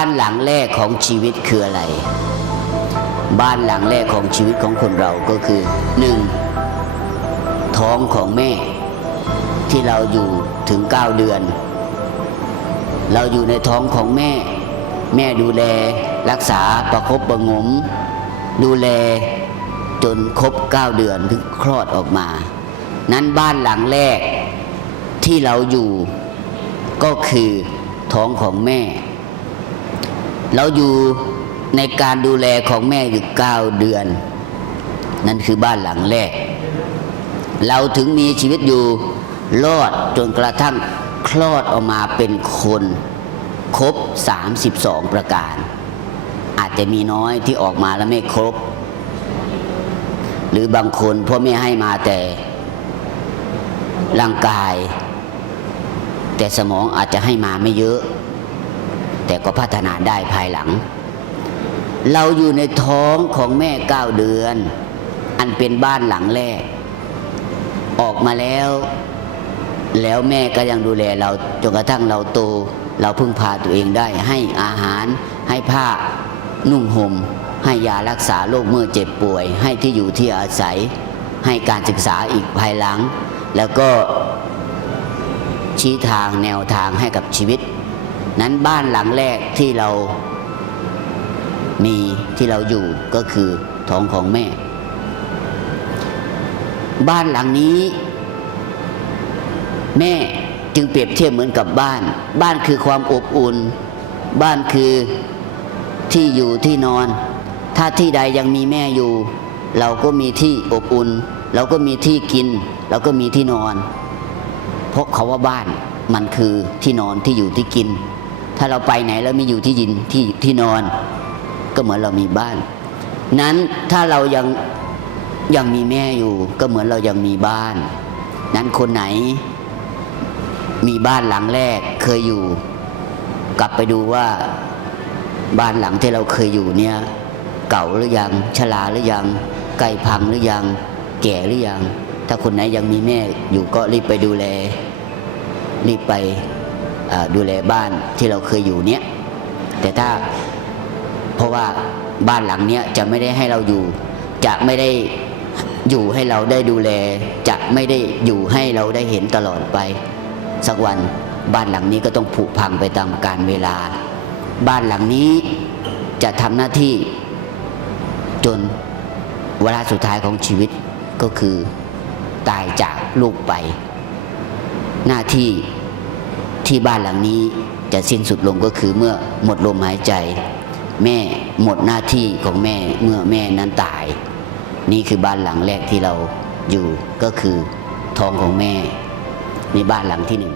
บ้านหลังแรกของชีวิตคืออะไร บ้านหลังแรกของชีวิตของคนเราก็คือหนึ่งท้องของแม่ ที่เราอยู่ถึงเก้าเดือน เราอยู่ในท้องของแม่ แม่ดูแลรักษาประคบประงม ดูแลจนครบเก้าเดือนถึงคลอดออกมา นั้นบ้านหลังแรกที่เราอยู่ก็คือท้องของแม่ เราอยู่ในการดูแลของแม่อยู่เก้าเดือน นั่นคือบ้านหลังแรก เราถึงมีชีวิตอยู่รอดจนกระทั่งคลอดออกมาเป็นคนครบ 32 ประการ อาจจะมีน้อยที่ออกมาแล้วไม่ครบ หรือบางคนพ่อแม่ให้มาแต่ร่างกาย แต่สมองอาจจะให้มาไม่เยอะ แต่ก็พัฒนาได้ภายหลัง เราอยู่ในท้องของแม่เก้าเดือน อันเป็นบ้านหลังแรก ออกมาแล้ว แล้วแม่ก็ยังดูแลเราจนกระทั่งเราโต เราพึ่งพาตัวเองได้ ให้อาหาร ให้ผ้านุ่งหม่มให้ยารักษาโรคเมื่อเจ็บป่วย ให้ที่อยู่ที่อาศัย ให้การศึกษาอีกภายหลัง แล้วก็ชี้ทางแนวทางให้กับชีวิต นั้นบ้านหลังแรกที่เรามีที่เราอยู่ก็คือท้องของแม่ บ้านหลังนี้ แม่จึงเปรียบเทียบเหมือนกับบ้าน บ้านคือความอบอุ่น บ้านคือที่อยู่ที่นอน ถ้าที่ใดยังมีแม่อยู่ เราก็มีที่อบอุ่น เราก็มีที่กิน เราก็มีที่นอน เพราะเขาว่าบ้านมันคือที่นอนที่อยู่ที่กิน ถ้าเราไปไหนแล้วไม่อยู่ที่ยินที่ที่นอน ก็เหมือนเรามีบ้าน นั้นถ้าเรายังยังมีแม่อยู่ ก็เหมือนเรายังมีบ้าน นั้นคนไหน มีบ้านหลังแรกเคยอยู่ กลับไปดูว่าบ้านหลังที่เราเคยอยู่เนี่ย เก่าหรือยังชราหรือยังใกล้พังหรือยัง แก่หรือยัง ถ้าคนไหนยังมีแม่อยู่ก็รีบไปดูแล รีบไป ดูแลบ้านที่เราเคยอยู่เนี้ยแต่ถ้าเพราะว่าบ้านหลังเนี้ยจะไม่ได้ให้เราอยู่ จะไม่ได้อยู่ให้เราได้ดูแล จะไม่ได้อยู่ให้เราได้เห็นตลอดไป สักวันบ้านหลังนี้ก็ต้องผุพังไปตามกาลเวลา บ้านหลังนี้จะทำหน้าที่จนเวลาสุดท้ายของชีวิตก็คือตายจากลูกไป หน้าที่ ที่บ้านหลังนี้จะสิ้นสุดลงก็คือเมื่อหมดลมหายใจ แม่หมดหน้าที่ของแม่เมื่อแม่นั้นตาย นี่คือบ้านหลังแรกที่เราอยู่ก็คือท้องของแม่นี่บ้านหลังที่หนึ่ง